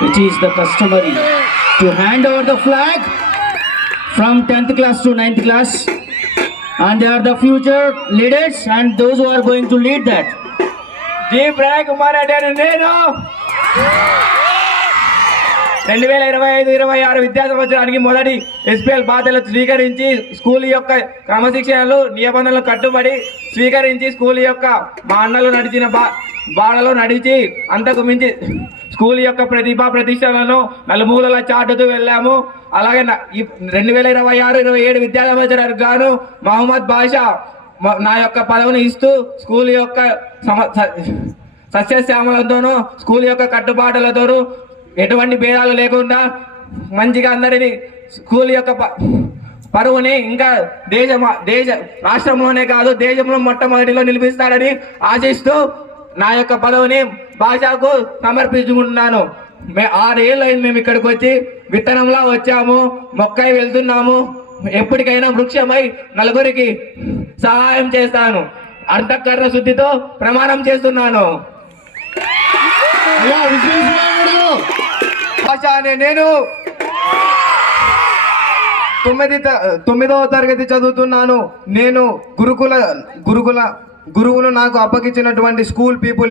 Which is the customary to hand over the flag from 10th class to 9th class, and they are the future leaders and those who are going to lead that. G. Bragg Kumar Adani Nenu 2025-26 విద్యా సంవత్సరానికి మొదటి SPL బాధ్యతలు స్వీకరించి school యొక్క క్రమశిక్షణలు నిబంధనలు కట్టుబడి స్వీకరించి school యొక్క మా అన్నలు నడిచిన బాణలో నడిచి అంతకు మించి స్కూల్ యొక్క ప్రతిభా ప్రతిష్టలను నలుమూలల చాటుతూ వెళ్ళాము. అలాగే 2026-27 విద్యా సంవత్సరానికి గాను మహమ్మద్ బాషా నా యొక్క పదవిని ఇస్తూ స్కూల్ యొక్క సస్యశ్యామలతోనూ స్కూల్ యొక్క కట్టుబాటులతోనూ ఎటువంటి భేదాలు లేకుండా మంచిగా అందరినీ స్కూల్ యొక్క పరువుని ఇంకా రాష్ట్రంలోనే కాదు దేశంలో మొట్టమొదటిలో నిలిపిస్తాడని ఆశిస్తూ నా యొక్క పదవిని భాషకు సమర్పించుకుంటున్నాను. 6 ఏళ్ళు అయింది మేము ఇక్కడికి వచ్చి, విత్తనంలా వచ్చాము, మొక్కై వెళ్తున్నాము. ఎప్పటికైనా వృక్షమై నలుగురికి సహాయం చేస్తాను. అంతఃకరణ శుద్ధితో ప్రమాణం చేస్తున్నాను. నేను 9వ తరగతి చదువుతున్నాను. నేను గురువులు నాకు అప్పగించినటువంటి స్కూల్ పీపుల్